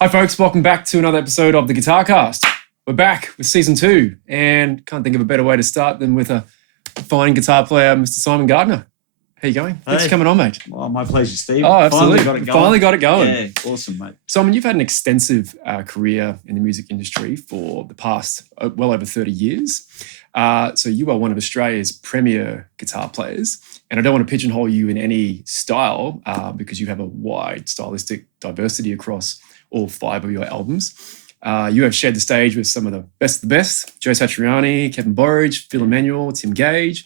Hi folks, welcome back to another episode of the Guitarcast. We're back with season 2 and can't think of a better way to start than with a fine guitar player, Mr. Simon Gardner. How you going? Thanks for coming on, mate. Oh, my pleasure, Steve. Oh, absolutely. Finally got it going. Yeah, awesome, mate. Simon, you've had an extensive career in the music industry for the past well over 30 years. So you are one of Australia's premier guitar players. And I don't want to pigeonhole you in any style because you have a wide stylistic diversity across all 5 of your albums. You have shared the stage with some of the best of the best: Joe Satriani, Kevin Borich, Phil Emmanuel, Tim Gaze.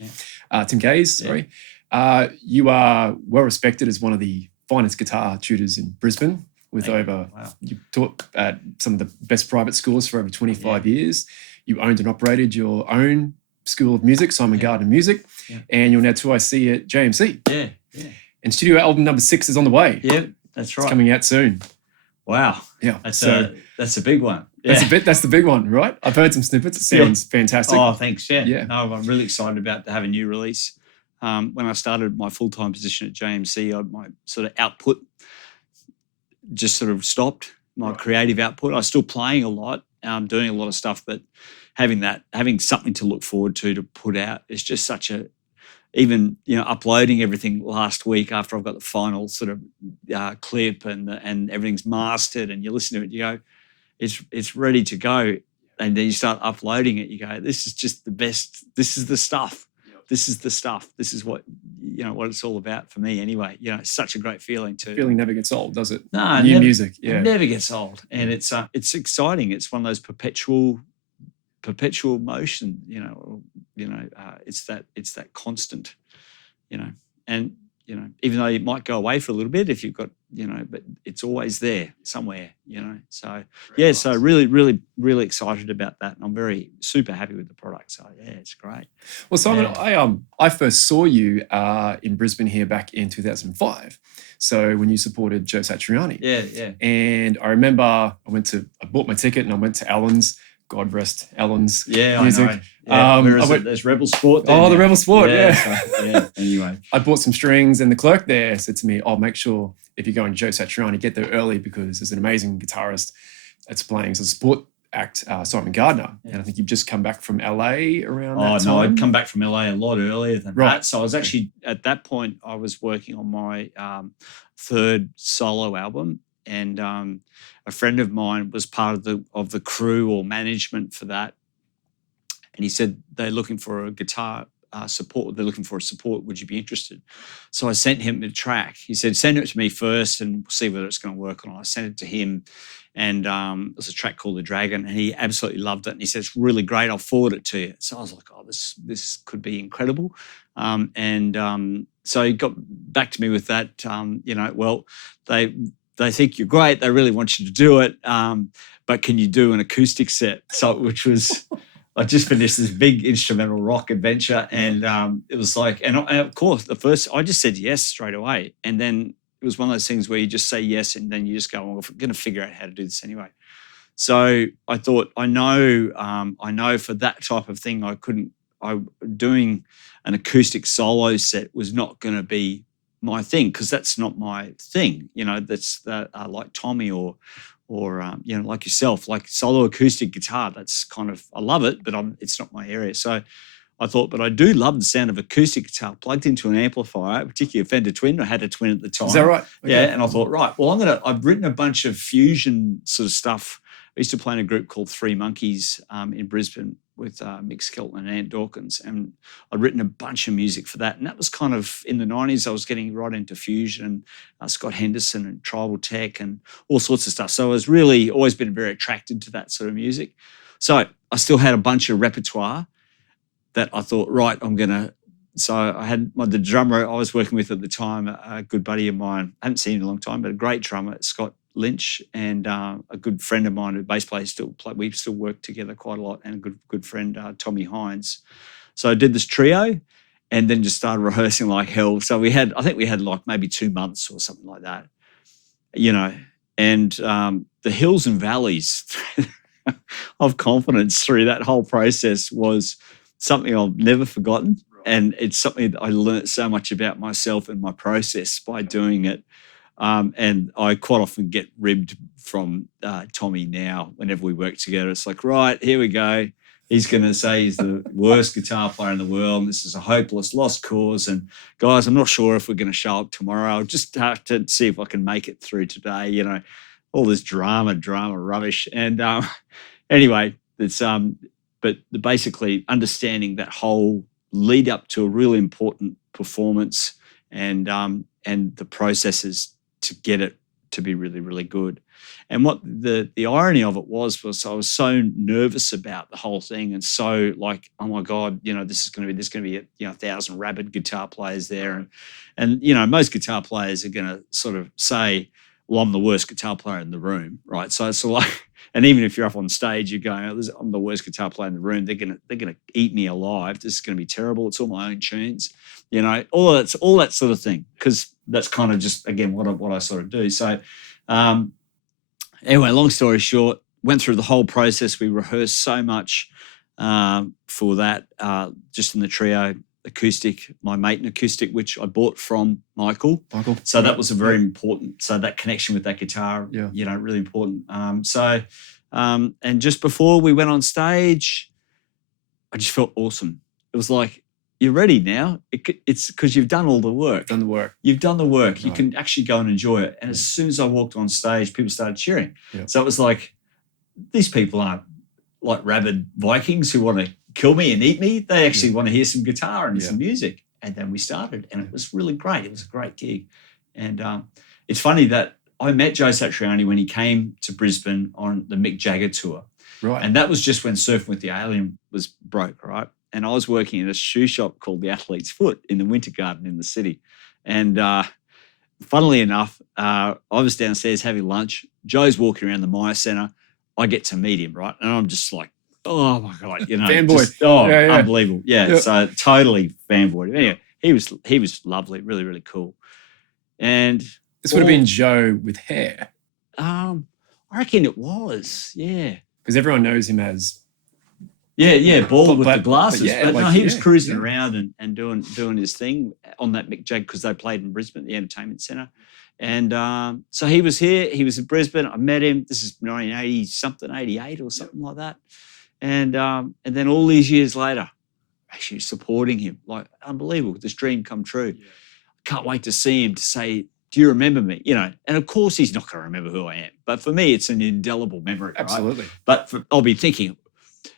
You are well respected as one of the finest guitar tutors in Brisbane. You taught at some of the best private schools for over 25 years. You owned and operated your own school of music, Simon Gardner Music, and you're now 2IC at JMC. And studio album number 6 is on the way. Yeah, that's right. It's coming out soon. Wow. Yeah. That's a big one. Yeah. That's the big one, right? I've heard some snippets. It sounds fantastic. Oh, thanks. Yeah. No, I'm really excited about to have a new release. When I started my full-time position at JMC, my sort of output just sort of stopped, my creative output. I was still playing a lot, doing a lot of stuff, but having something to look forward to put out is just such a, even, uploading everything last week after I've got the final sort of clip and everything's mastered and you listen to it, you go, it's ready to go. And then you start uploading it, you go, this is just the best. This is the stuff. This is the stuff. This is what, what it's all about for me anyway. It's such a great feeling too. Feeling never gets old, does it? No, New music. Yeah. It never gets old. And it's exciting. It's one of those perpetual motion, it's that constant, and, even though it might go away for a little bit if you've got, but it's always there somewhere, So, so really, really, really excited about that. And I'm super happy with the product. So, it's great. Well, Simon, I first saw you in Brisbane here back in 2005. So when you supported Joe Satriani. Yeah. And I remember I bought my ticket and I went to Alan's. God rest Alan's music. I know. There's Rebel Sport there. Oh, the Rebel Sport, Anyway. I bought some strings and the clerk there said to me, make sure if you're going to Joe Satriani, get there early because there's an amazing guitarist that's playing as a support act, Simon Gardner. And I think you've just come back from LA around that time. No, I'd come back from LA a lot earlier than that. So I was actually, at that point, I was working on my 3rd solo album. And a friend of mine was part of the crew or management for that. And he said, they're looking for a guitar support. They're looking for a support. Would you be interested? So I sent him the track. He said, send it to me first and we'll see whether it's going to work or not. I sent it to him and it was a track called The Dragon and he absolutely loved it. And he said, it's really great. I'll forward it to you. So I was like, this could be incredible. So he got back to me with that, they think you're great. They really want you to do it. But can you do an acoustic set? So, which was, I just finished this big instrumental rock adventure. And it was like, and of course, I just said yes straight away. And then it was one of those things where you just say yes and then you just go, well, I'm going to figure out how to do this anyway. So I thought, I know for that type of thing, doing an acoustic solo set was not going to be my thing, because that's not my thing, that's like Tommy or like yourself, like solo acoustic guitar. That's kind of, I love it, but it's not my area. So I thought, but I do love the sound of acoustic guitar plugged into an amplifier, particularly a Fender Twin. I had a Twin at the time. Is that right? Okay. Yeah, and I thought, right, well, I've written a bunch of fusion sort of stuff. I used to play in a group called Three Monkeys in Brisbane with Mick Skelton and Ant Dawkins, and I'd written a bunch of music for that. And that was kind of in the 90s. I was getting right into fusion and Scott Henderson and Tribal Tech and all sorts of stuff. So I was really always been very attracted to that sort of music. So I still had a bunch of repertoire that I thought, right, so I had the drummer I was working with at the time, a good buddy of mine, I haven't seen him in a long time, but a great drummer, Scott Lynch, and a good friend of mine, a bass player, we still work together quite a lot, and a good friend, Tommy Hines. So I did this trio and then just started rehearsing like hell. So I think we had like maybe 2 months or something like that, and the hills and valleys of confidence through that whole process was something I've never forgotten. And it's something that I learned so much about myself and my process by doing it. And I quite often get ribbed from Tommy now whenever we work together. It's like, right, here we go. He's going to say he's the worst guitar player in the world, and this is a hopeless, lost cause. And guys, I'm not sure if we're going to show up tomorrow. I'll just have to see if I can make it through today. You know, all this drama rubbish. And anyway, it's but basically understanding that whole lead up to a really important performance and the processes to get it to be really, really good. And what the irony of it was I was so nervous about the whole thing and so like, oh my God, you know, there's going to be 1,000 rabid guitar players there. And you know, most guitar players are going to sort of say, well, I'm the worst guitar player in the room, right? So it's like, and even if you're up on stage, you're going, oh, I'm the worst guitar player in the room. They're gonna eat me alive. This is gonna be terrible. It's all my own tunes, you know, all that sort of thing. Because that's kind of just again what I sort of do. So anyway, long story short, went through the whole process. We rehearsed so much for that, just in the trio. Acoustic, my mate in acoustic, which I bought from Michael. So that was a very important. So that connection with that guitar, you know, really important. And just before we went on stage, I just felt awesome. It was like, you're ready now. It's because you've done all the work. You've done the work. Right. You can actually go and enjoy it. And as soon as I walked on stage, people started cheering. Yeah. So it was like, these people aren't like rabid Vikings who want to kill me and eat me. They actually want to hear some guitar and some music. And then we started, and it was really great. It was a great gig. And it's funny that I met Joe Satriani when he came to Brisbane on the Mick Jagger tour. Right. And that was just when Surfing with the Alien was broke, right? And I was working in a shoe shop called the Athlete's Foot in the Winter Garden in the city. And funnily enough, I was downstairs having lunch. Joe's walking around the Myer Centre. I get to meet him, right? And I'm just like, oh my God, you know, fanboy. Unbelievable. Yeah, so totally fanboy. Anyway, he was lovely, really, really cool. And this would have been Joe with hair. I reckon it was, yeah. Because everyone knows him as bald with the glasses. But like, no, he was cruising around and doing his thing on that Mick Jagger because they played in Brisbane at the Entertainment Centre. And so he was here. He was in Brisbane. I met him. This is 1980 something, 88 or something like that. And then all these years later, actually supporting him, like unbelievable, this dream come true. Yeah. Can't wait to see him to say, do you remember me? You know, and of course he's not going to remember who I am. But for me, it's an indelible memory. Absolutely. Right? But I'll be thinking,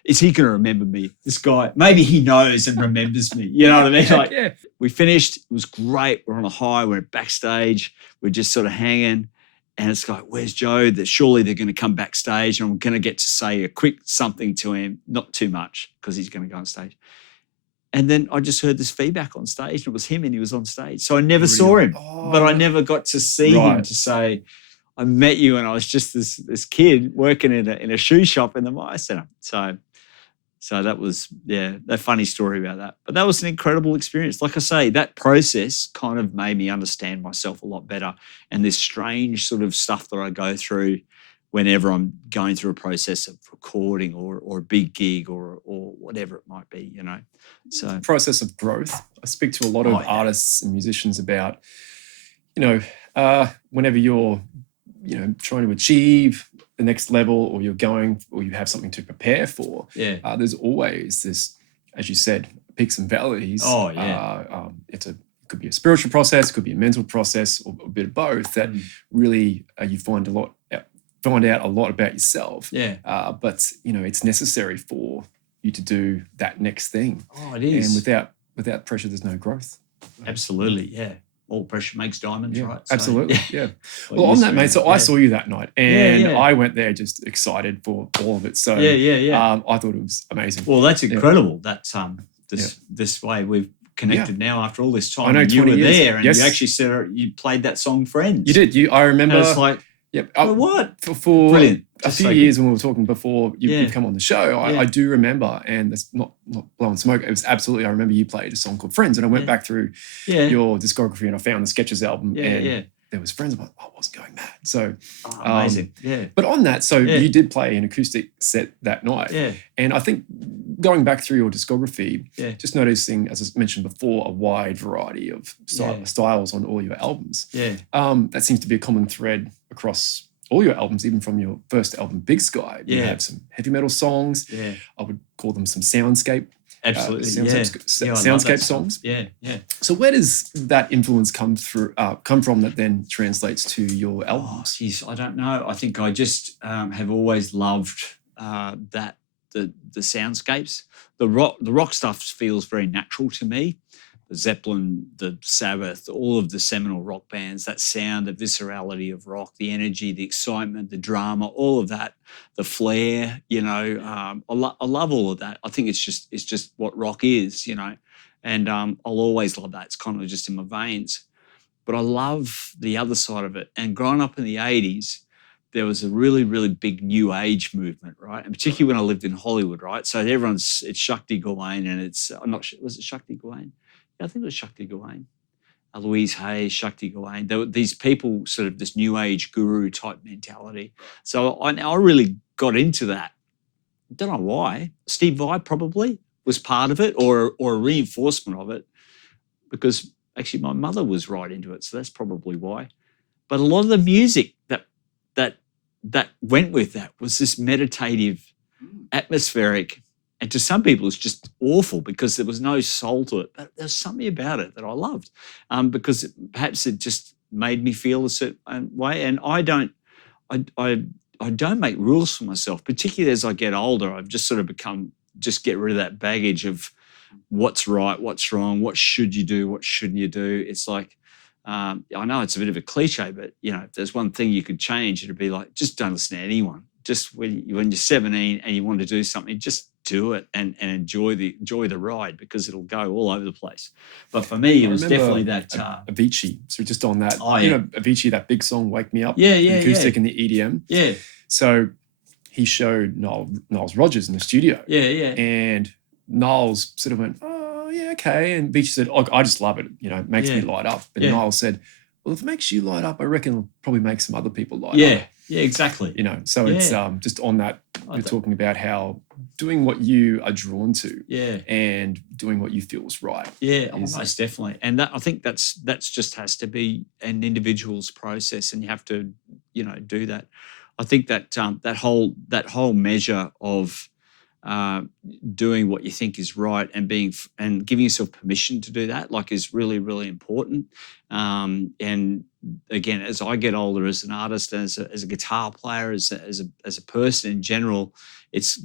is he going to remember me? This guy, maybe he knows and remembers me. You know what I mean? Like, we finished. It was great. We're on a high. We're backstage. We're just sort of hanging. And it's like, where's Joe? Surely they're going to come backstage and I'm going to get to say a quick something to him, not too much because he's going to go on stage. And then I just heard this feedback on stage and it was him and he was on stage. So I never saw him, but I never got to see him to say, I met you and I was just this kid working in a shoe shop in the Myer Centre. So that was, that funny story about that. But that was an incredible experience. Like I say, that process kind of made me understand myself a lot better and this strange sort of stuff that I go through whenever I'm going through a process of recording or a big gig or whatever it might be, you know. So it's a process of growth. I speak to a lot of artists and musicians about, you know, whenever you're, you know, trying to achieve the next level or you're going or you have something to prepare for, there's always this, as you said, peaks and valleys. It could be a spiritual process, could be a mental process or a bit of both that really you find out a lot about yourself. But, you know, it's necessary for you to do that next thing. It is. And without pressure, there's no growth. Absolutely, yeah. All pressure makes diamonds, right? So, absolutely, Well, on that, mate, so I saw you that night and I went there just excited for all of it. So I thought it was amazing. Well, that's incredible. That's this way we've connected now after all this time. I know, and you were years. there and you actually said you played that song Friends. You did. I remember. And it's like, what? For brilliant. A few years when we were talking before you've come on the show, I do remember, and that's not blowing smoke. It was absolutely, I remember you played a song called Friends, and I went back through your discography and I found the Sketches album, and there was Friends. I'm like, I wasn't going mad. So amazing. But on that, so you did play an acoustic set that night, and I think going back through your discography, Yeah. just noticing, as I mentioned before, a wide variety of styles on all your albums. Yeah. That seems to be a common thread across all your albums, even from your first album, Big Sky. You Yeah. have some heavy metal songs. Yeah. I would call them some soundscape. Absolutely. Soundscape songs. Yeah. Yeah. So where does that influence come from that then translates to your albums? Oh, geez, I don't know. I think I just have always loved the soundscapes. The rock stuff feels very natural to me. The Zeppelin, the Sabbath, all of the seminal rock bands, that sound, the viscerality of rock, the energy, the excitement, the drama, all of that, the flair, I love all of that. I think it's just what rock is, and I'll always love that. It's kind of just in my veins. But I love the other side of it. And growing up in the 80s, there was a really, really big new age movement, right? And particularly when I lived in Hollywood, right? So it's Shakti Gawain and I'm not sure, was it Shakti Gawain? Yeah, I think it was Shakti Gawain. Louise Hay, Shakti Gawain. There were these people, sort of this new age guru type mentality. So I really got into that. I don't know why. Steve Vai probably was part of it or a reinforcement of it, because actually my mother was right into it. So that's probably why. But a lot of the music that went with that was this meditative, atmospheric, and to some people it's just awful because there was no soul to it. But there's something about it that I loved, because perhaps it just made me feel a certain way. And I don't make rules for myself, particularly as I get older. I've just sort of just get rid of that baggage of what's right, what's wrong, what should you do, what shouldn't you do. It's like, I know it's a bit of a cliche, but if there's one thing you could change, it'd be like, just don't listen to anyone. Just when you're 17 and you want to do something, just do it and enjoy the ride, because it'll go all over the place. But for me, it was definitely that Avicii. So just on that, Avicii, that big song, "Wake Me Up," the acoustic and the EDM. Yeah. So he showed Niles Rodgers in the studio. Yeah, yeah. And Niles sort of went, "Oh, yeah, okay." And Beach said, "Oh, I just love it. It makes me light up." And Niles said, "Well, if it makes you light up, I reckon it'll probably make some other people light up." Yeah, exactly. So it's just on that, you're talking about how doing what you are drawn to and doing what you feel is right. Yeah, most definitely. And I think that's just has to be an individual's process, and you have to, do that. I think that that whole measure of doing what you think is right and giving yourself permission to do that, is really, really important. And again, as I get older, as an artist, as a guitar player, as a person in general, it's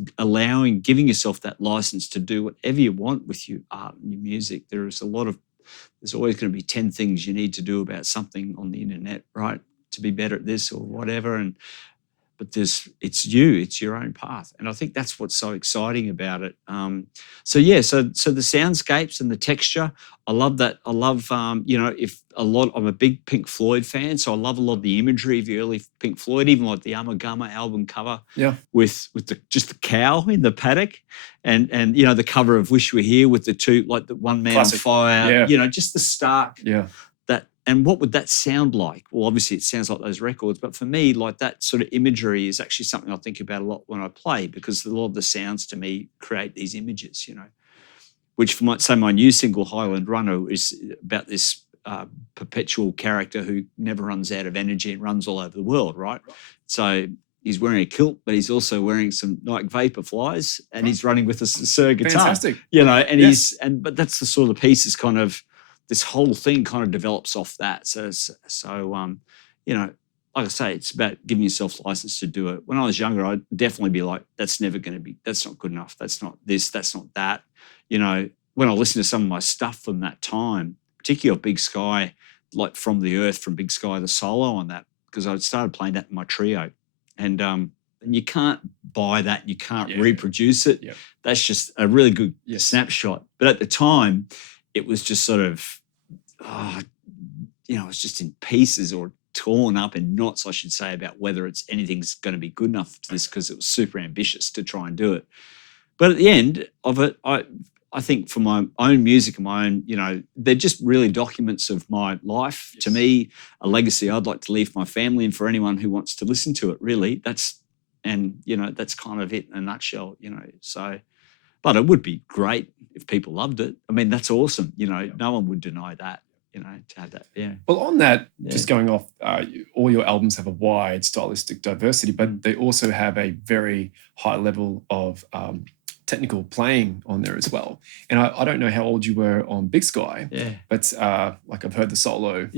giving yourself that license to do whatever you want with your art and your music. There's always going to be 10 things you need to do about something on the internet, right? To be better at this or whatever. But it's your own path. And I think that's what's so exciting about it. So the soundscapes and the texture, I love that. I love, I'm a big Pink Floyd fan, so I love a lot of the imagery of the early Pink Floyd, even like the Amagama album cover with just the cow in the paddock and the cover of Wish You Were Here with the two, like the one man Classic. on fire, just the stark. Yeah. And what would that sound like? Well, obviously it sounds like those records, but for me, like that sort of imagery is actually something I think about a lot when I play, because a lot of the sounds to me create these images, which for my new single, Highland Runner, is about this perpetual character who never runs out of energy and runs all over the world, right? So he's wearing a kilt, but he's also wearing some Nike Vapor Flies, and he's running with a Sir guitar. Fantastic. But that's the sort of piece is kind of, this whole thing kind of develops off that. So like I say, it's about giving yourself license to do it. When I was younger, I'd definitely be like, that's not good enough. That's not this, that's not that. When I listen to some of my stuff from that time, particularly of Big Sky, like From the Earth, from Big Sky, the solo on that, because I started playing that in my trio. And you can't buy that, you can't reproduce it. Yeah. That's just a really good snapshot. But at the time, it was just sort of, it's just in pieces or torn up in knots, I should say, about whether anything's going to be good enough to this, because it was super ambitious to try and do it. But at the end of it, I think for my own music and my own, they're just really documents of my life. Yes. To me, a legacy I'd like to leave my family and for anyone who wants to listen to it, really. That's kind of it in a nutshell, So But it would be great if people loved it. I mean, that's awesome. No one would deny that, to have that. Yeah. Well, on that, just going off, all your albums have a wide stylistic diversity, but they also have a very high level of technical playing on there as well. And I don't know how old you were on Big Sky, but like I've heard the solo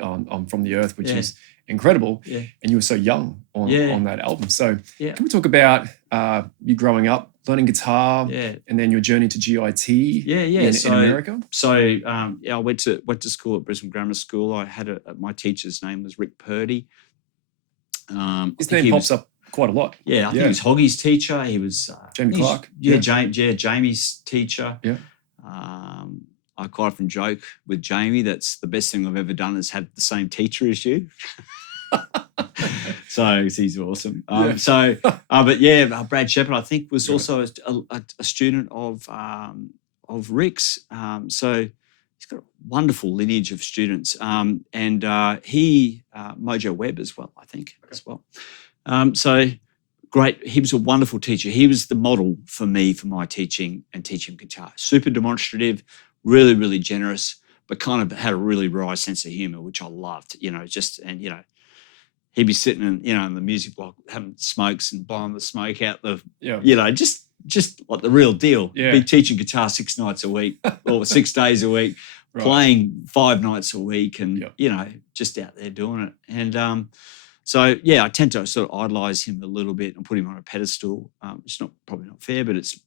on From the Earth, which is incredible. Yeah. And you were so young on that album. So can we talk about you growing up, learning guitar, and then your journey to GIT in America? So I went to school at Brisbane Grammar School. I had my teacher's name was Rick Purdy. His name pops up quite a lot. Yeah, I think he was Hoggy's teacher. He was Jamie Clark. Jamie's teacher. Yeah. I quite often joke with Jamie, that's the best thing I've ever done is have the same teacher as you. So he's awesome. Brad Shepherd, I think, was also a student of Rick's. So he's got a wonderful lineage of students. Mojo Webb as well, I think, as well. So great. He was a wonderful teacher. He was the model for me for my teaching and teaching guitar. Super demonstrative, really, really generous, but kind of had a really wry sense of humor, which I loved, he'd be sitting in the music block having smokes and blowing the smoke out just like the real deal. Yeah. Be teaching guitar 6 nights a week or 6 days a week, playing 5 nights a week and, just out there doing it. And I tend to sort of idolise him a little bit and put him on a pedestal. It's probably not fair, but it's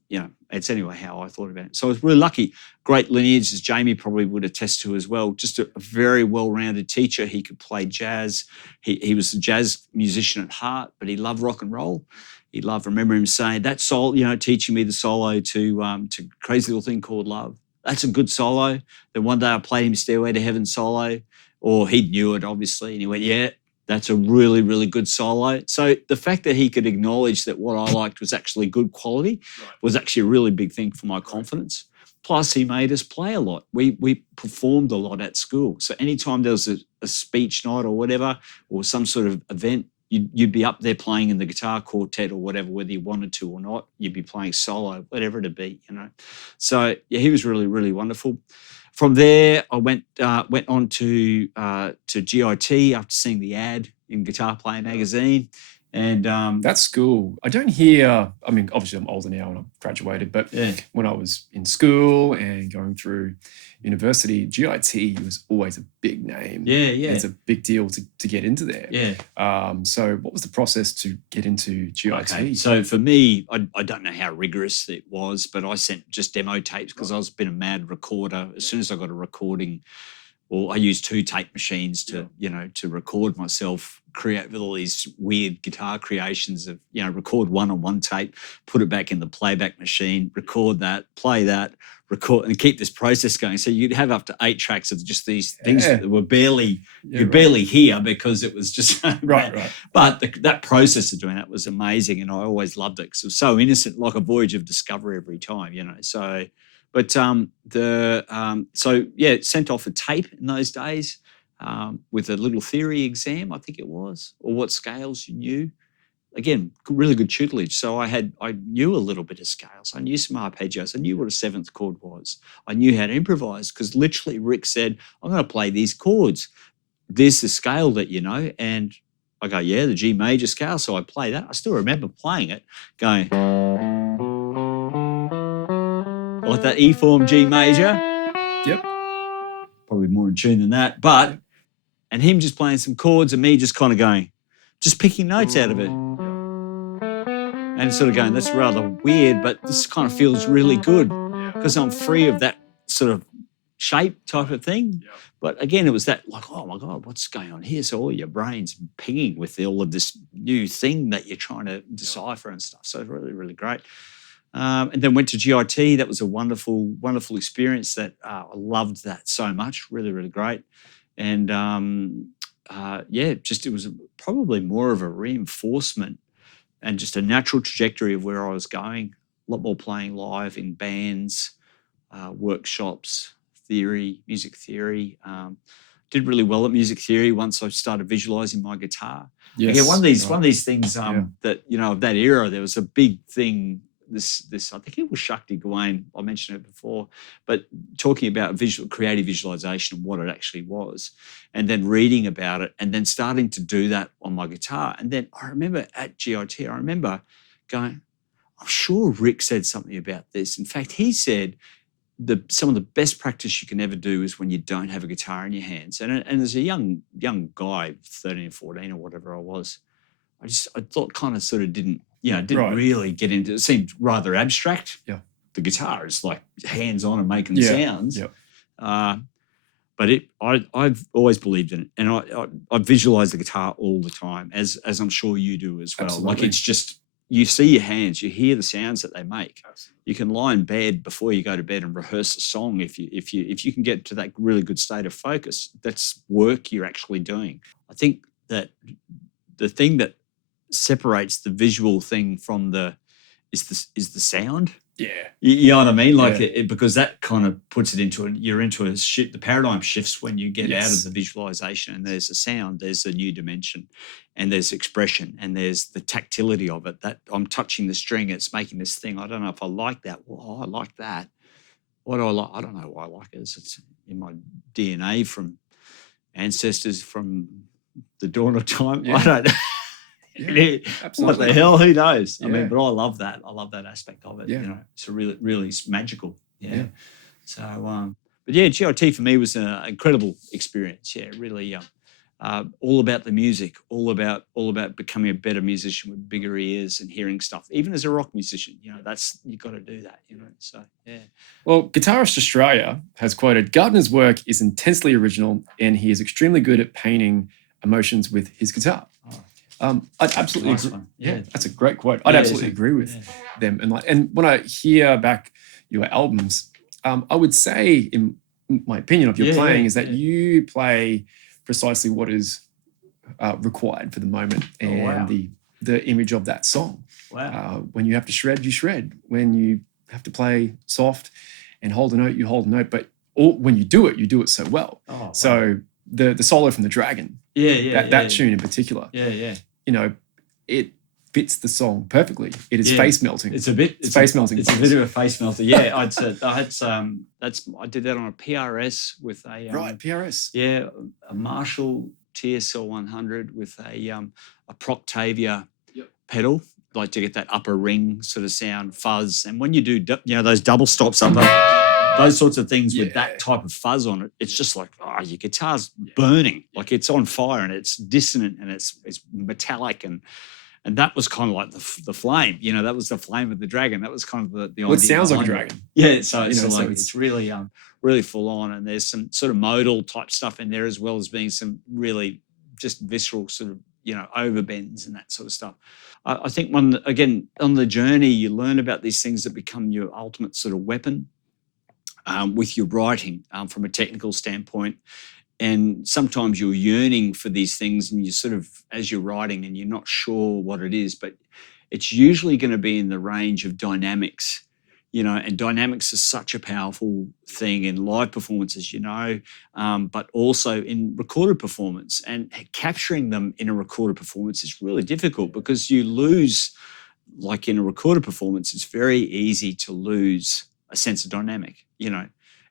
anyway how I thought about it. So I was really lucky. Great lineage, as Jamie probably would attest to as well. Just a very well-rounded teacher. He could play jazz. He was a jazz musician at heart, but he loved rock and roll. He loved, remember him saying, that solo, teaching me the solo to Crazy Little Thing Called Love. That's a good solo. Then one day I played him Stairway to Heaven solo, or he knew it, obviously, and he went, yeah, that's a really, really good solo. So the fact that he could acknowledge that what I liked was actually good quality was actually a really big thing for my confidence. Plus, he made us play a lot. We performed a lot at school. So anytime there was a speech night or whatever, or some sort of event, you'd be up there playing in the guitar quartet or whatever, whether you wanted to or not. You'd be playing solo, whatever it'd be, So yeah, he was really, really wonderful. From there, I went on to GIT after seeing the ad in Guitar Player magazine. And that school, I don't hear, I mean, obviously I'm older now and I've graduated, but when I was in school and going through university, GIT was always a big name. Yeah. It's a big deal to get into there. Yeah. So what was the process to get into GIT? Okay. So for me, I don't know how rigorous it was, but I sent just demo tapes because I was been a mad recorder. As soon as I got a recording, I used 2 tape machines to record myself, create with all these weird guitar creations of, record one on one tape, put it back in the playback machine, record that, play that, record, and keep this process going. So you'd have up to 8 tracks of just these things that were barely hear because it was just right. But that process of doing that was amazing, and I always loved it because it was so innocent, like a voyage of discovery every time, So. But sent off a tape in those days with a little theory exam, I think it was, or what scales you knew. Again, really good tutelage. So I knew a little bit of scales. I knew some arpeggios. I knew what a 7th chord was. I knew how to improvise because literally Rick said, I'm going to play these chords. There's the scale that you know. And I go, yeah, the G major scale. So I play that. I still remember playing it, going... like that E form G major. Yep. Probably more in tune than that. But, and him just playing some chords and me just kind of going, just picking notes out of it. And sort of going, that's rather weird, but this kind of feels really good because I'm free of that sort of shape type of thing. Yep. But again, it was that like, oh my God, what's going on here? So all your brain's pinging with all of this new thing that you're trying to decipher and stuff. So really, really great. And then went to GIT. That was a wonderful, wonderful experience that I loved that so much. Really, really great. And it was probably more of a reinforcement and just a natural trajectory of where I was going. A lot more playing live in bands, workshops, music theory. Did really well at music theory once I started visualizing my guitar. Yes. Again, one of these things that, of that era, there was a big thing this. I think it was Shakti Gawain. I mentioned it before, but talking about creative visualization and what it actually was, and then reading about it, and then starting to do that on my guitar. And then I remember at GIT, I remember going, I'm sure Rick said something about this. In fact, he said some of the best practice you can ever do is when you don't have a guitar in your hands. And as a young guy, 13 or 14 or whatever I was, I thought kind of sort of didn't really get into it. It seemed rather abstract. Yeah. The guitar is like hands-on and making sounds. Yeah. But I've always believed in it. And I visualize the guitar all the time, as I'm sure you do as well. Absolutely. Like it's just, you see your hands, you hear the sounds that they make. Absolutely. You can lie in bed before you go to bed and rehearse a song. If you can get to that really good state of focus, that's work you're actually doing. I think that the thing that separates the visual thing from is the sound. Yeah. You know what I mean? Like because that kind of puts it into the paradigm shifts when you get out of the visualization, and there's a sound, there's a new dimension, and there's expression, and there's the tactility of it, that I'm touching the string, it's making this thing. I don't know if I like that. Well, I like that. What do I like? I don't know why I like it. It's in my DNA from ancestors from the dawn of time. Yeah. I don't know. Yeah, what the hell? Who knows? I mean, but I love that. I love that aspect of it. Yeah. You know, it's really magical. Yeah. So, but yeah, GIT for me was an incredible experience. Yeah, really, all about the music, all about becoming a better musician with bigger ears and hearing stuff. Even as a rock musician, you know, you've got to do that. You know, so yeah. Well, Guitarist Australia has quoted, Gardner's work is intensely original, and he is extremely good at painting emotions with his guitar. I'd absolutely agree. Yeah, that's a great quote. I'd absolutely agree with them. And when I hear back your albums, I would say, in my opinion of your playing, is that you play precisely what is required for the moment and the image of that song. Wow. When you have to shred, you shred. When you have to play soft and hold a note, you hold a note. But when you do it so well. Oh, so the solo from the Dragon, that tune in particular, you know, it fits the song perfectly. It is face melting. It's face melting. It's a bit of a face melter. Yeah, I did that on a PRS with a PRS. Yeah, a Marshall TSL 100 with a Proctavia pedal, like to get that upper ring sort of sound, fuzz. And when you do, those double stops up, those sorts of things with that type of fuzz on it, it's just like, your guitar's burning, like it's on fire and it's dissonant and it's metallic and that was kind of like the flame, that was the flame of the Dragon. That was kind of the idea. It sounds like a dragon. Yeah, so it's really really full on, and there's some sort of modal type stuff in there as well as being some really just visceral sort of overbends and that sort of stuff. I think on the journey you learn about these things that become your ultimate sort of weapon. With your writing from a technical standpoint. And sometimes you're yearning for these things and you sort of, as you're writing and you're not sure what it is, but it's usually going to be in the range of dynamics, and dynamics is such a powerful thing in live performances, but also in recorded performance. And capturing them in a recorded performance is really difficult because you lose, like in a recorded performance, it's very easy to lose a sense of dynamic,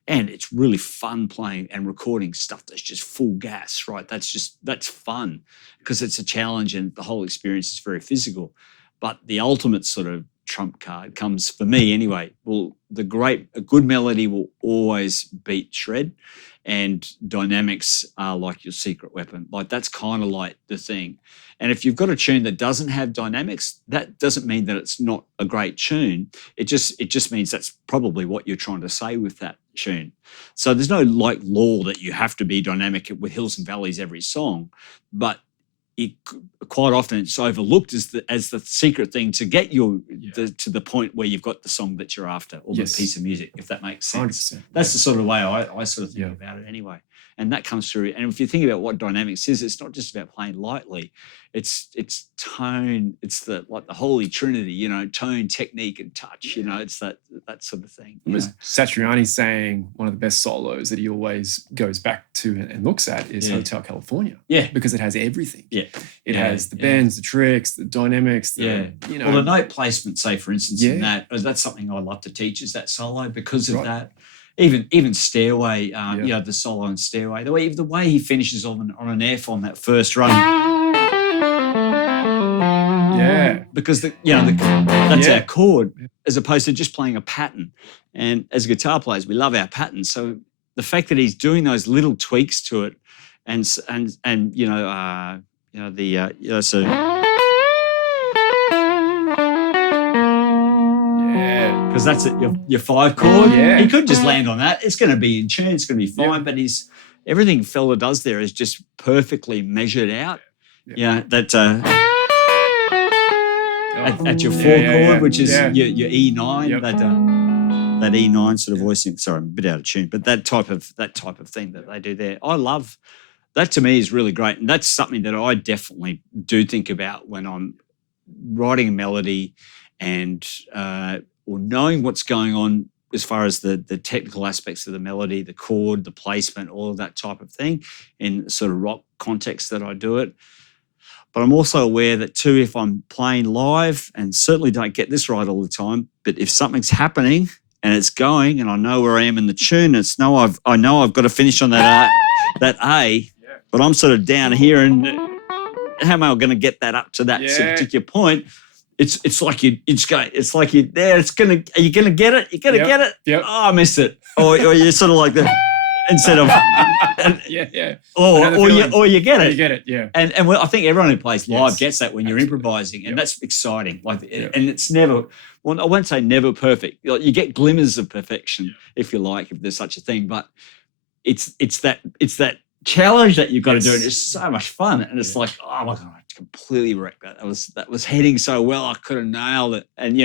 and it's really fun playing and recording stuff that's just full gas, right? That's fun because it's a challenge and the whole experience is very physical. But the ultimate sort of trump card comes, for me anyway, a good melody will always beat shred, and dynamics are like your secret weapon. Like that's kind of like the thing. And if you've got a tune that doesn't have dynamics, that doesn't mean that it's not a great tune. It just means that's probably what you're trying to say with that tune. So there's no like law that you have to be dynamic with hills and valleys every song, but quite often it's overlooked as the secret thing to get you to the point where you've got the song that you're after, or the piece of music, if that makes sense. 100%. That's the sort of way I sort of think about it anyway. and that comes through. And if you think about what dynamics is, it's not just about playing lightly. It's tone. It's the Holy Trinity, you know, tone, technique, and touch. You know, it's that sort of thing. Satriani saying one of the best solos that he always goes back to and looks at is Hotel California. Yeah, because it has everything. Yeah, it has the bends, the tricks, the dynamics. You know, well, the note placement, say for instance, in that's something I love to teach is that solo because of that. Even Stairway, you know, the solo in Stairway, the way he finishes on an F on that first run. Yeah, because that's our chord, as opposed to just playing a pattern. And as guitar players, we love our patterns. So the fact that he's doing those little tweaks to it, and so because that's your 5 chord. Yeah. He could just land on that. It's going to be in tune. It's going to be fine. But everything fella does there is just perfectly measured out. Yeah, that at your 4 chord, which is your E9. That E9 sort of voicing. Sorry, I'm a bit out of tune, but that type of thing that they do there, I love. That to me is really great, and that's something that I definitely do think about when I'm writing a melody and or knowing what's going on as far as the technical aspects of the melody, the chord, the placement, all of that type of thing in sort of rock context that I do it. But I'm also aware that too, if I'm playing live, and certainly don't get this right all the time, but if something's happening and it's going and I know where I am in the tune, I know I've got to finish on that A, but I'm sort of down here, and how am I going to get that up to that particular point? It's like you just go. It's like you there. Are you gonna get it? You're gonna get it. Yep. Oh, I missed it. Or you're sort of like that instead of Or you get it. You get it. Yeah. And I think everyone who plays live gets that when you're improvising, and that's exciting. And it's never. Well, I won't say never perfect. You get glimmers of perfection, if you like, if there's such a thing. But it's that challenge that you've got to do, and it's so much fun. And it's like, oh my God, I completely wrecked that. That was heading so well, I could have nailed it. And we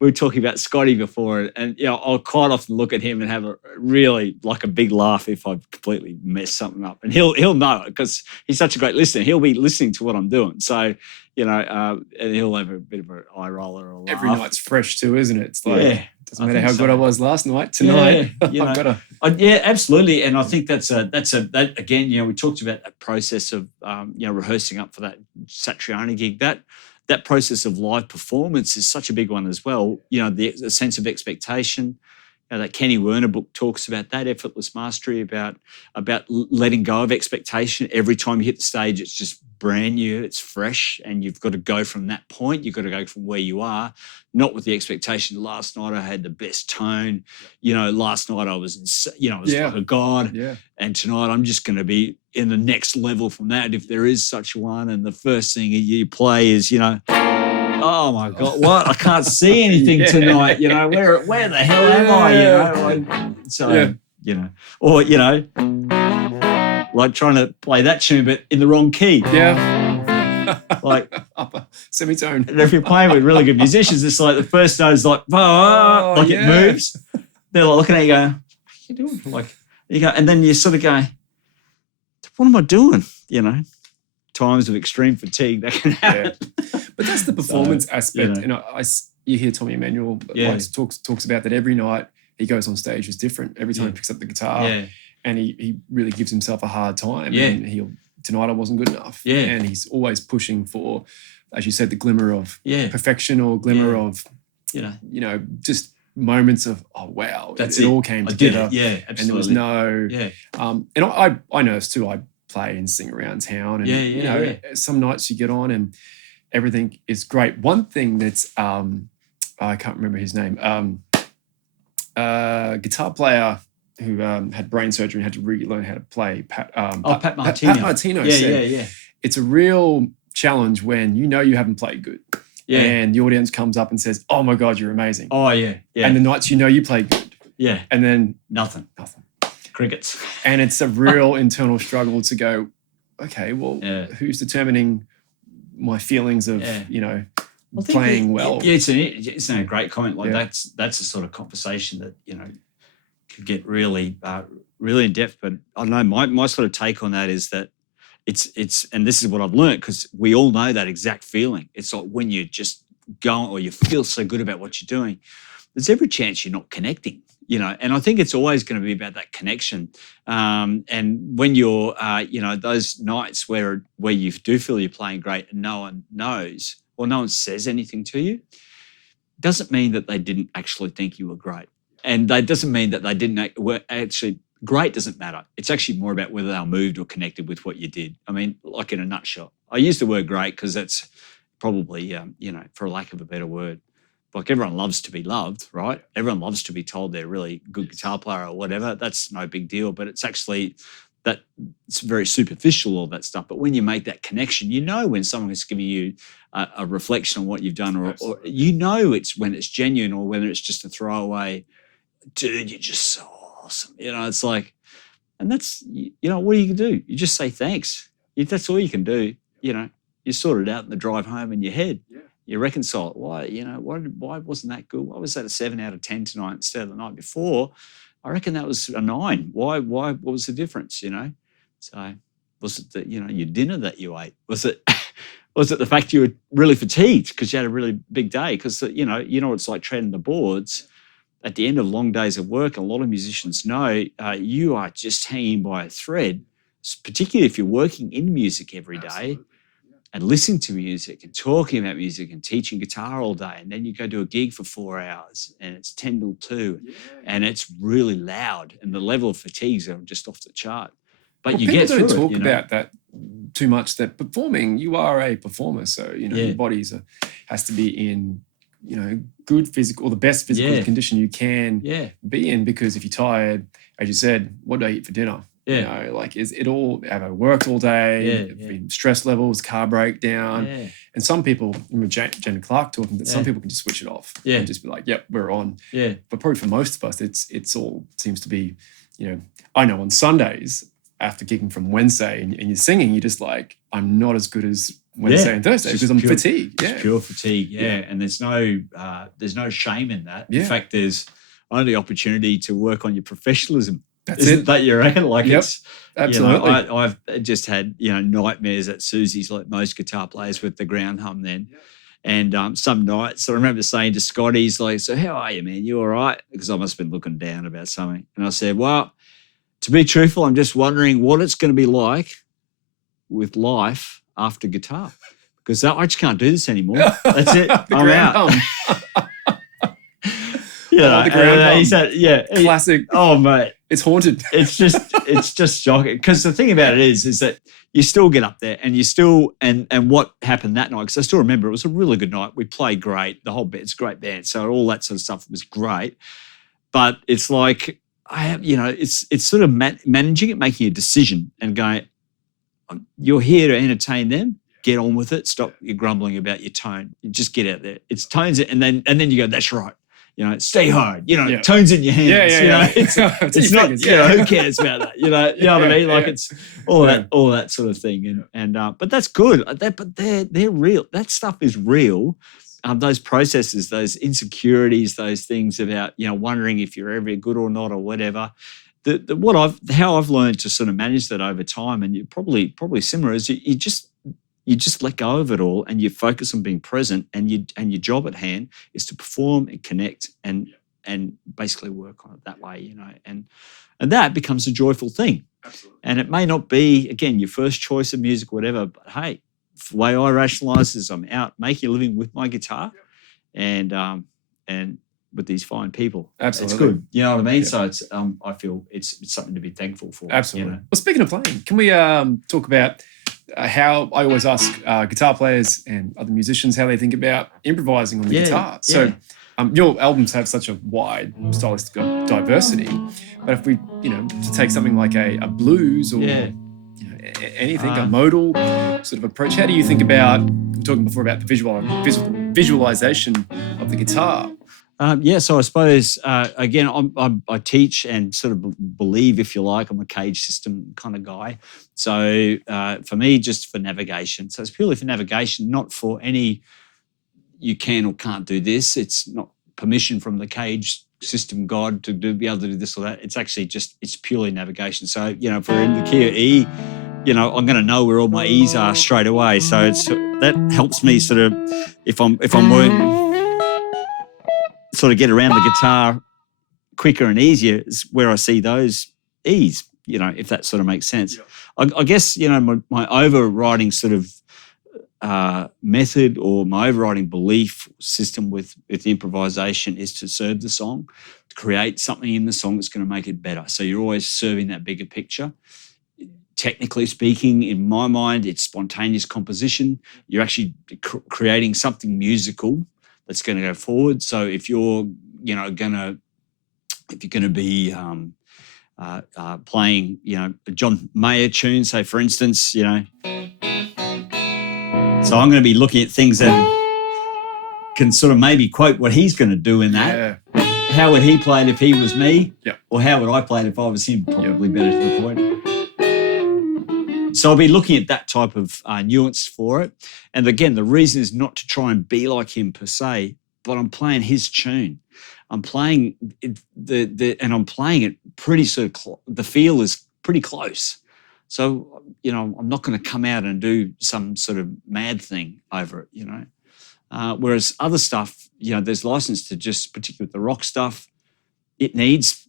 were talking about Scotty before, and I'll quite often look at him and have a really like a big laugh if I've completely messed something up. And he'll know it because he's such a great listener. He'll be listening to what I'm doing. So, and he'll have a bit of an eye roller or a laugh. Every night's fresh too, isn't it? It's like, it doesn't matter how good I was last night, tonight, I've got to. Absolutely. And I think that's again, we talked about that process of, rehearsing up for that Satriani gig. That process of live performance is such a big one as well. The sense of expectation. That Kenny Werner book talks about that, Effortless Mastery, about letting go of expectation. Every time you hit the stage, it's just brand new, it's fresh, and you've got to go from that point. You've got to go from where you are, not with the expectation. Last night I had the best tone. Last night I was, like a god. Yeah. And tonight I'm just going to be in the next level from that, if there is such one. And the first thing you play is, oh my God, what? I can't see anything tonight. Where the hell am I? Or like trying to play that tune but in the wrong key. Yeah. Like upper semitone. And if you're playing with really good musicians, it's like the first note is like, it moves. They're like looking at you going, what are you doing? Like you go, and then you sort of go, what am I doing? Times of extreme fatigue that can happen. Yeah. But that's the performance aspect. You hear Tommy Emmanuel talks about that every night he goes on stage is different. Every time he picks up the guitar and he really gives himself a hard time. Yeah. And tonight I wasn't good enough. Yeah. And he's always pushing for, as you said, the glimmer of perfection or glimmer of, just moments of, oh, wow, it all came together. Yeah, absolutely. And there was no, and I know this too. I play and sing around town, and some nights you get on and everything is great. One thing that's I can't remember his name, guitar player who had brain surgery and had to relearn how to play. Pat Martino. Pat Martino said, it's a real challenge when you haven't played good, and the audience comes up and says, "Oh my God, you're amazing!" Oh yeah. And the nights you play good, and then nothing. Crickets. And it's a real internal struggle to go, okay, well, who's determining my feelings of, playing well? Yeah, it's a great comment. Like that's a sort of conversation that, could get really really in depth. But I don't know, my sort of take on that is that it's and this is what I've learned, because we all know that exact feeling. It's like when you just go or you feel so good about what you're doing, there's every chance you're not connecting, and I think it's always going to be about that connection. And when you're, those nights where you do feel you're playing great and no one knows or no one says anything to you, doesn't mean that they didn't actually think you were great. And that doesn't mean that they didn't actually, great doesn't matter. It's actually more about whether they were moved or connected with what you did. I mean, like in a nutshell, I use the word great because that's probably, for lack of a better word, like everyone loves to be loved, right? Everyone loves to be told they're a really good guitar player or whatever. That's no big deal, but it's actually that it's very superficial, all that stuff. But when you make that connection, when someone is giving you a reflection on what you've done, or it's when it's genuine or whether it's just a throwaway, dude, you're just so awesome. It's like, and that's, what do you do? You just say thanks. That's all you can do. You sort it out in the drive home in your head. Yeah. You reconcile it. Why wasn't that good? Why was that a 7 out of 10 tonight instead of the night before? I reckon that was a 9. Why? What was the difference? So was it that your dinner that you ate? Was it the fact you were really fatigued because you had a really big day? Because it's like treading the boards. At the end of long days of work, a lot of musicians know you are just hanging by a thread, particularly if you're working in music every day. Absolutely. And listening to music and talking about music and teaching guitar all day. And then you go do a gig for 4 hours and it's 10 till 2 and it's really loud and the level of fatigues are just off the chart. But you get through it. People don't talk about that too much, that performing, you are a performer. So, your body has to be in, good physical, or the best physical condition you can be in, because if you're tired, as you said, what do I eat for dinner? Yeah. Is it all, have I worked all day? Stress levels, car breakdown. Yeah. And some people, Jen Clark talking, that some people can just switch it off and just be like, yep, we're on. Yeah. But probably for most of us, it's all seems to be, I know on Sundays after gigging from Wednesday and you're singing, you're just like, I'm not as good as Wednesday and Thursday because I'm fatigued. It's pure fatigue. Yeah. And there's no shame in that. Yeah. In fact, there's only opportunity to work on your professionalism. Isn't that you reckon? Like, it's absolutely. I've just had nightmares at Susie's, like most guitar players, with the ground hum then. And some nights, I remember saying to Scotty, he's like, "So how are you, man? You all right?" Because I must have been looking down about something, and I said, "Well, to be truthful, I'm just wondering what it's going to be like with life after guitar, because I just can't do this anymore. That's it. I'm out." The ground hum. He said, classic. Oh, mate. It's haunted. It's just shocking. Because the thing about it is that you still get up there and you still, and what happened that night, because I still remember it was a really good night. We played great. The whole band's a great band. So all that sort of stuff was great. But it's like, it's sort of managing it, making a decision and going, you're here to entertain them. Get on with it. Stop your grumbling about your tone. You just get out there. It's tones it, and then you go, that's right. Stay hard. Tones in your hands. It's not. Who cares about that? You know what I mean? Like it's all that sort of thing. And but that's good. But they're real. That stuff is real. Those processes, those insecurities, those things about wondering if you're ever good or not or whatever. How I've learned to sort of manage that over time, and you probably similar, is you just let go of it all and you focus on being present, and your job at hand is to perform and connect and basically work on it that way, and that becomes a joyful thing. Absolutely. And it may not be, again, your first choice of music, whatever, but hey, the way I rationalize is I'm out making a living with my guitar and with these fine people. Absolutely. It's good. You know what I mean? Yeah. So it's I feel it's something to be thankful for. Absolutely. Well, speaking of playing, can we talk about how I always ask guitar players and other musicians how they think about improvising on the guitar. So your albums have such a wide stylistic diversity, but if we, to take something like a blues or anything, a modal sort of approach, how do you think about, we were talking before about the visualization of the guitar? So I suppose, again, I teach and sort of believe, if you like, I'm a cage system kind of guy. So for me, just for navigation. So it's purely for navigation, not for any, you can or can't do this. It's not permission from the cage system God to be able to do this or that. It's actually it's purely navigation. So, if we're in the key of E, I'm going to know where all my E's are straight away. So that helps me sort of, if I'm working, sort of get around the guitar quicker and easier is where I see those E's, if that sort of makes sense. Yeah. I guess, my overriding sort of method or my overriding belief system with improvisation is to serve the song, to create something in the song that's going to make it better. So you're always serving that bigger picture. Technically speaking, in my mind, it's spontaneous composition. You're actually creating something musical that's going to go forward. So if you're, going to be playing, a John Mayer tune, say for instance, so I'm going to be looking at things that can sort of maybe quote what he's going to do in that. Yeah. How would he play it if he was me? Yeah. Or how would I play it if I was him? Probably better to the point. So I'll be looking at that type of nuance for it. And again, the reason is not to try and be like him per se, but I'm playing his tune. I'm playing it, and I'm playing it pretty sort of, the feel is pretty close. So, I'm not going to come out and do some sort of mad thing over it, Whereas other stuff, there's license to just, particularly with the rock stuff, it needs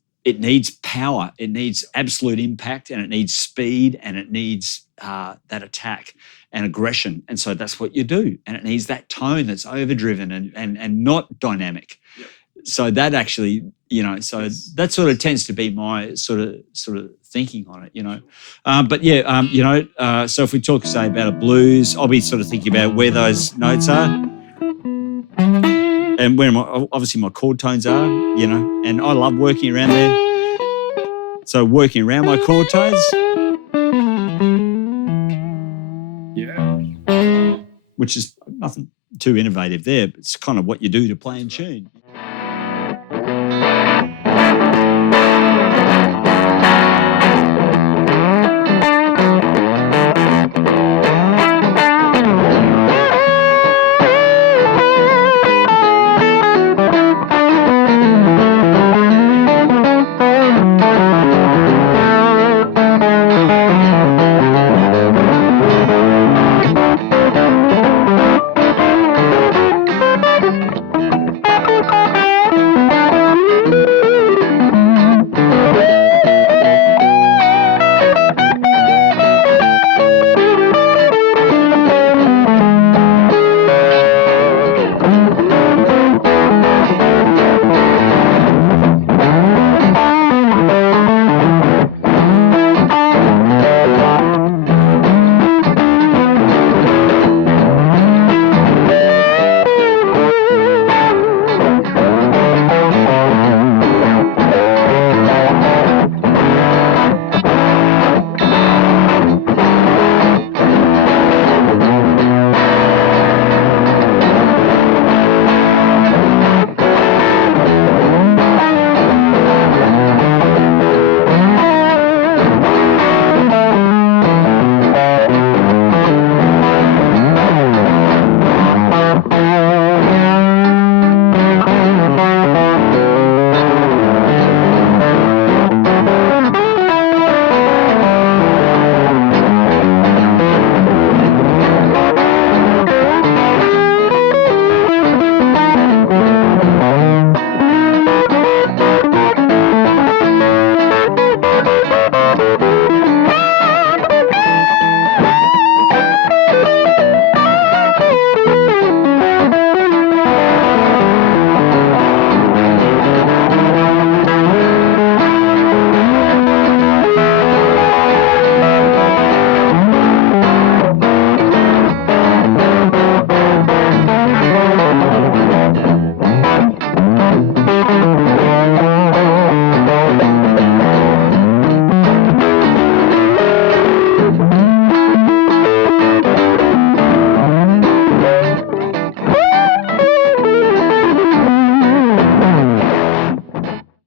power, it needs absolute impact, and it needs speed, and it needs that attack and aggression. And so that's what you do. And it needs that tone that's overdriven and not dynamic. Yep. So that actually, that sort of tends to be my sort of thinking on it, But yeah, so if we talk, say, about a blues, I'll be sort of thinking about where those notes are and where obviously my chord tones are, and I love working around there. So working around my chord tones. Yeah. Which is nothing too innovative there, but it's kind of what you do to play in tune.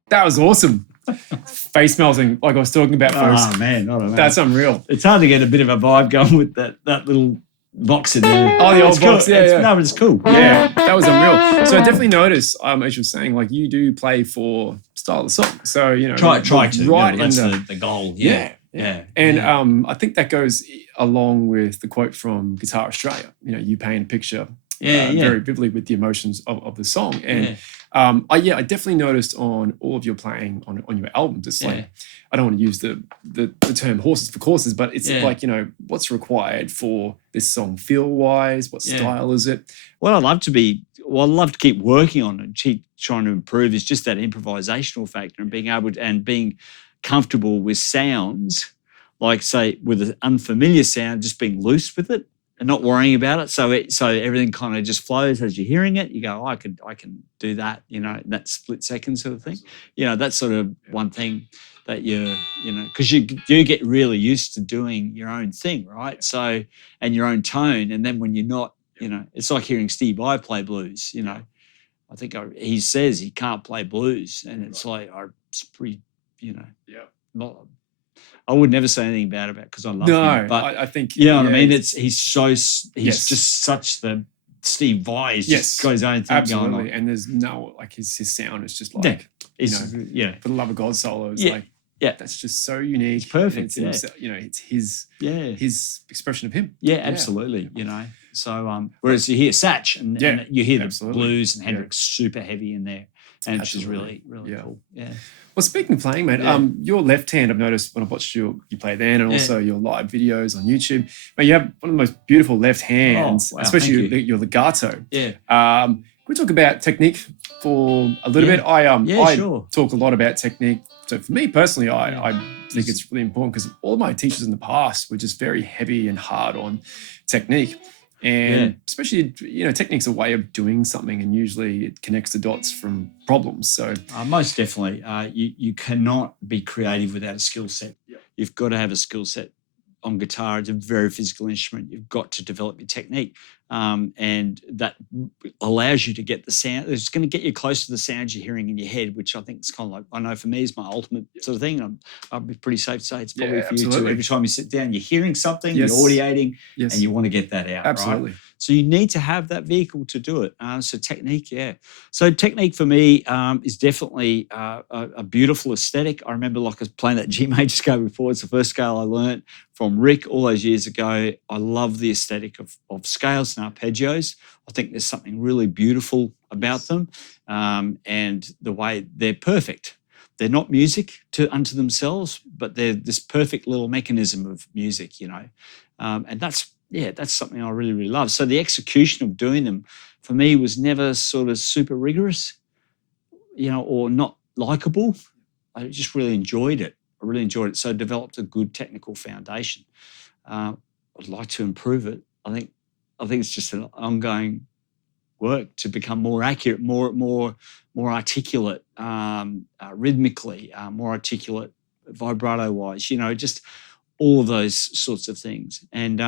That was awesome. Face melting, like I was talking about, folks. Oh, man. I don't know. That's unreal. It's hard to get a bit of a vibe going with that little box in there. Oh, the old It's cool. box, yeah. No, but it's cool. Yeah, that was unreal. So I definitely noticed, as you were saying, like you do play for style of song. So, you know, Try to. right That's in the goal. yeah. Yeah. And I think that goes along with the quote from Guitar Australia. You know, you paint a picture very vividly with the emotions of the song. And I definitely noticed on all of your playing on your albums, it's like, I don't want to use the term horses for courses, but it's like, you know, what's required for this song feel-wise? What style is it? I'd love to keep working on it, keep trying to improve is just that improvisational factor and being able to, and being comfortable with sounds, like say with an unfamiliar sound, just being loose with it and not worrying about it. So everything kind of just flows as you're hearing it. You go, I can do that, you know, in that split second sort of thing. You know, that's sort of one thing that you know, because you do get really used to doing your own thing, right? So, and your own tone. And then when you're not, you know, it's like hearing Steve Vai play blues, you know. I think he says he can't play blues. And it's like, it's pretty, you know, I would never say anything bad about it because I love him. But I think you know what I mean. He's just such the Steve Vai. He's just got his own thing absolutely. going on. And there's no like his sound is just like for the love of God solos. Like that's just so unique. It's perfect. It's you know, it's his expression of him. Yeah, absolutely. You know. So whereas you hear Satch and you hear the blues and Hendrix super heavy in there. And which is really, really cool. Yeah. Well, speaking of playing, mate, your left hand, I've noticed when I've watched you play then and also your live videos on YouTube, mate, you have one of the most beautiful left hands, especially your legato. Yeah. Can we talk about technique for a little bit? I talk a lot about technique. So for me personally, I think it's really important because all of my teachers in the past were just very heavy and hard on technique. And especially, you know, technique's a way of doing something, and usually it connects the dots from problems. So most definitely, you cannot be creative without a skill set. Yep. You've got to have a skill set on guitar. It's a very physical instrument. You've got to develop your technique, and that allows you to get the sound. It's going to get you close to the sounds you're hearing in your head, which I think is kind of like, I know for me is my ultimate sort of thing. I'd be pretty safe to say it's probably for you too. Every time you sit down, you're hearing something, you're audiating, and you want to get that out. Absolutely. Right? So you need to have that vehicle to do it. So technique, So technique for me is definitely a beautiful aesthetic. I remember like I was playing that G major scale before. It's the first scale I learned from Rick all those years ago. I love the aesthetic of scales and arpeggios. I think there's something really beautiful about them, and the way they're perfect. They're not music unto themselves, but they're this perfect little mechanism of music, you know. And that's something I really, really love. So the execution of doing them for me was never sort of super rigorous, you know, or not likable. I just really enjoyed it. So I developed a good technical foundation. I'd like to improve it. I think it's just an ongoing work to become more accurate, more articulate, rhythmically, more articulate, vibrato-wise. You know, just all of those sorts of things. And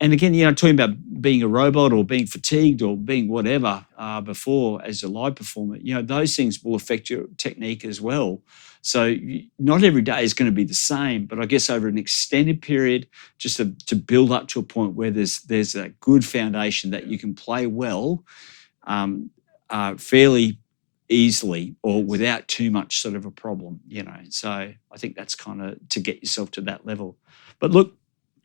again, you know, talking about being a robot or being fatigued or being whatever before as a live performer, you know, those things will affect your technique as well. So not every day is going to be the same, but I guess over an extended period, just to build up to a point where there's a good foundation that you can play well, fairly easily or without too much sort of a problem, you know. So I think that's kind of to get yourself to that level. But look,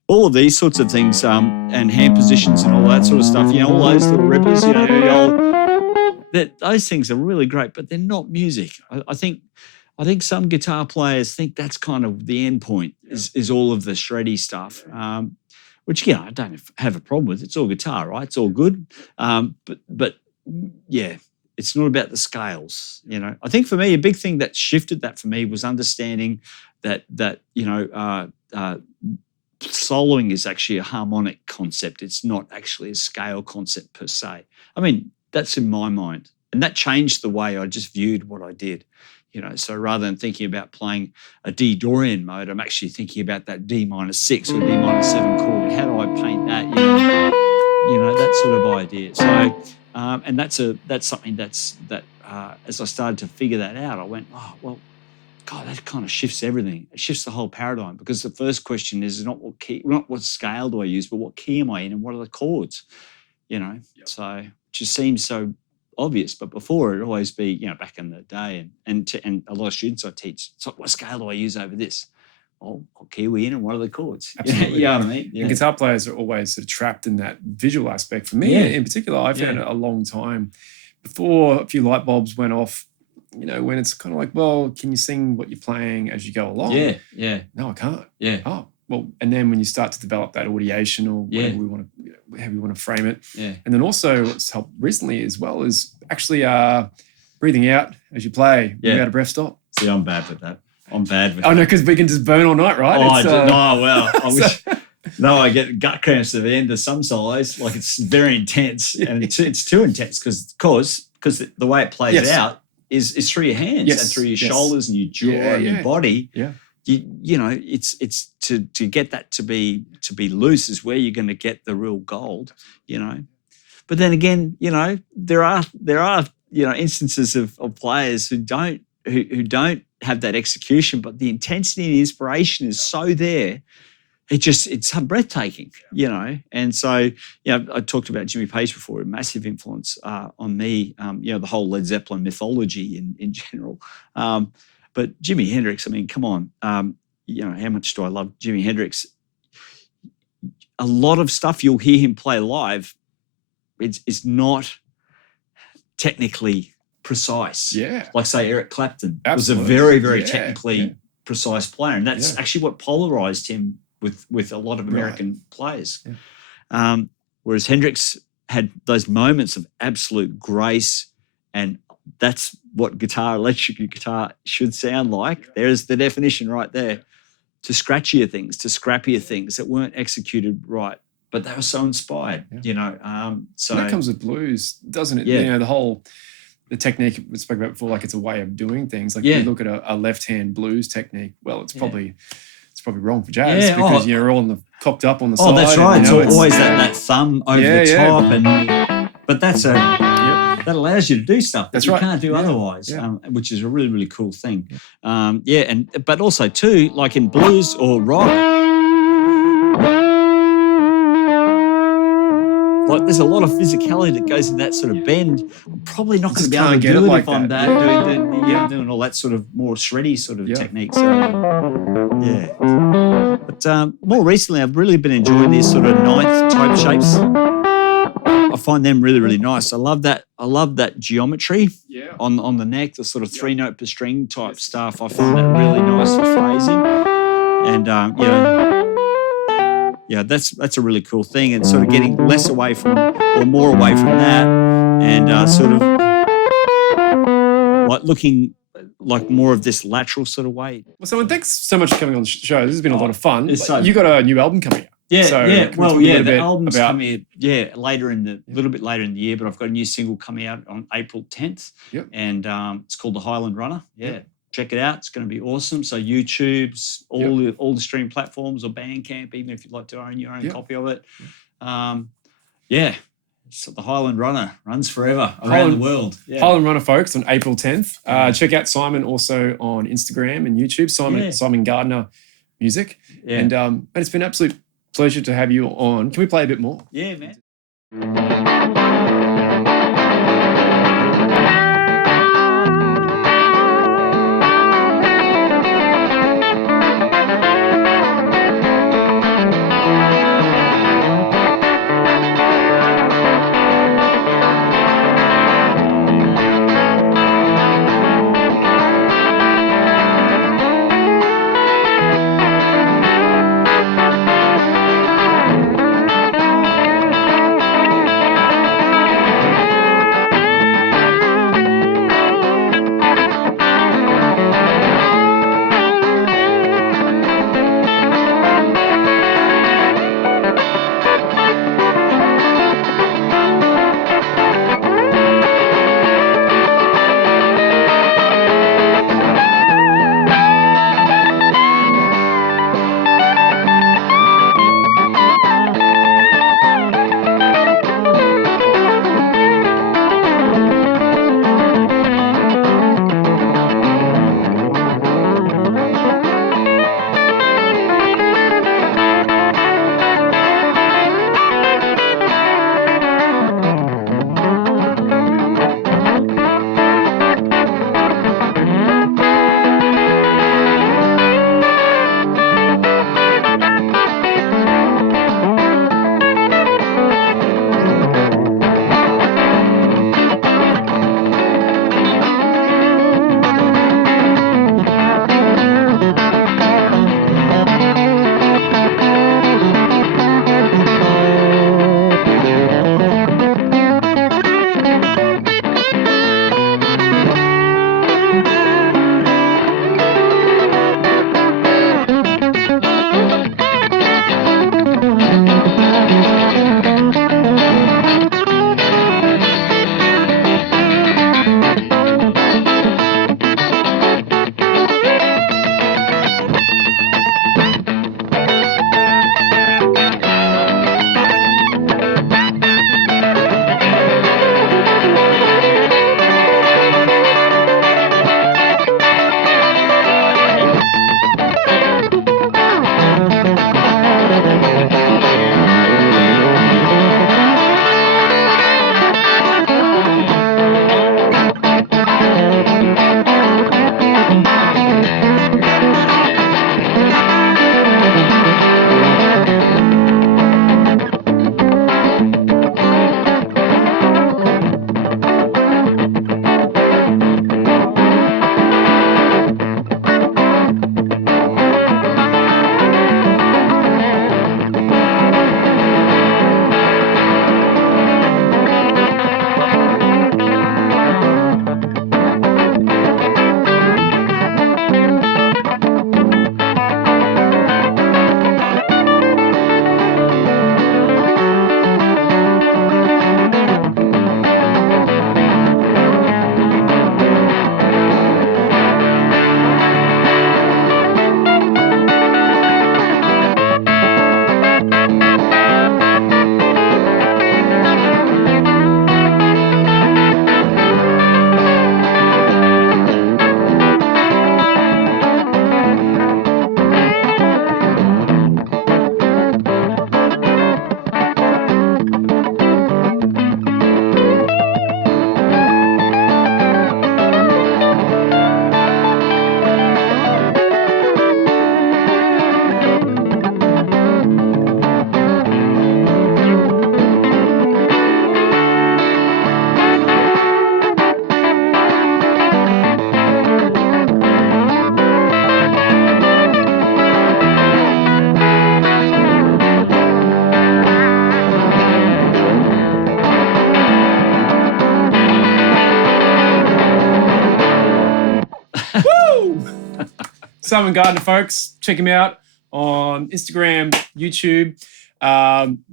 all of these sorts of things, and hand positions and all that sort of stuff, you know, all those little rippers, you know, those things are really great, but they're not music. I think some guitar players think that's kind of the end point is all of the shreddy stuff, which, yeah, I don't have a problem with. It's all guitar, right? It's all good. But yeah, it's not about the scales, you know. I think for me, a big thing that shifted that for me was understanding that you know, soloing is actually a harmonic concept. It's not actually a scale concept per se. I mean, that's in my mind. And that changed the way I just viewed what I did. You know, so rather than thinking about playing a D Dorian mode, I'm actually thinking about that D-6 or D-7 chord. How do I paint that? You know, that sort of idea. So, and that's something that as I started to figure that out, I went, oh well, God, that kind of shifts everything. It shifts the whole paradigm, because the first question is not what scale do I use, but what key am I in and what are the chords, So it just seems so obvious. But before, it'd always be, back in the day, and a lot of students I teach, so what scale do I use over this? Oh, what key are we in and what are the chords? Absolutely. You know what I mean? Yeah. And guitar players are always sort of trapped in that visual aspect. For me, in particular, I found it a long time before a few light bulbs went off. When it's kind of like, well, can you sing what you're playing as you go along? Yeah. No, I can't. Yeah. Oh, well, and then when you start to develop that audiation, or whatever we want to, however you want to frame it. Yeah. And then also what's helped recently as well is actually breathing out as you play without a breath stop. See, I'm bad with that. Oh, no, because we can just burn all night, right? I wish. No, I get gut cramps at the end of some solos. Like, it's very intense, and it's too intense because the way it plays out is through your hands and through your shoulders and your jaw and your body. Yeah. It's to get that to be loose is where you're going to get the real gold. But then again, there are instances of players who don't have that execution, but the intensity and the inspiration is so there. It's breathtaking, And so, I talked about Jimmy Page before, a massive influence on me, the whole Led Zeppelin mythology in general. But Jimi Hendrix, I mean, come on. How much do I love Jimi Hendrix? A lot of stuff you'll hear him play live, it's not technically precise. Yeah. Like, say, Eric Clapton was a Absolutely. very, very technically precise player. And that's actually what polarized him with a lot of American players. Yeah. Whereas Hendrix had those moments of absolute grace, and that's what electric guitar should sound like. Yeah. There's the definition right there. To scratchier things, to scrappier things that weren't executed right, but they were so inspired, So and that comes with blues, doesn't it? Yeah. The technique we spoke about before, like it's a way of doing things. Like you look at a left-hand blues technique, well, it's probably wrong for jazz because you're all cocked up on the side. Oh, that's right. And, it's always that thumb over the top, but that's that allows you to do stuff that you can't do otherwise, which is a really, really cool thing. But also too, like in blues or rock, like there's a lot of physicality that goes in that sort of bend. I'm probably not going to be able to do it like if I'm doing all that sort of more shreddy sort of techniques. But more recently, I've really been enjoying these sort of ninth type shapes. I find them really, really nice. I love that geometry on the neck, the sort of 3-note per string type stuff. I find that really nice for phrasing. And that's a really cool thing. And sort of getting less away from or more away from that, and sort of like looking like more of this lateral sort of way. Well, Simon, thanks so much for coming on the show. This has been a lot of fun. You got a new album coming out. The album's coming a little bit later in the year, but I've got a new single coming out on April 10th. Yep. And it's called The Highland Runner. Yeah. Check it out. It's going to be awesome. So YouTube's, all the streaming platforms, or Bandcamp, even if you'd like to own your own copy of it. So The Highland Runner runs forever around the world. Yeah. Highland Runner, folks, on April 10th. Check out Simon also on Instagram and YouTube, Simon Gardner Music. Yeah. And it's been an absolute pleasure to have you on. Can we play a bit more? Yeah, man. Woo! Simon Gardner, folks. Check him out on Instagram, YouTube.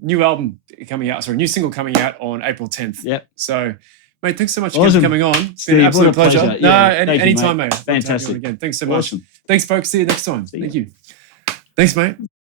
New album coming out. Sorry, new single coming out on April 10th. Yep. So, mate, thanks so much again for Awesome. coming on. It's Steve, been an what absolute a pleasure. pleasure. No, Yeah, thank you, anytime, mate. mate. Love to have you on Fantastic. again. Thanks so much. Awesome. Thanks, folks. See you next time. Thank you. Thanks, mate.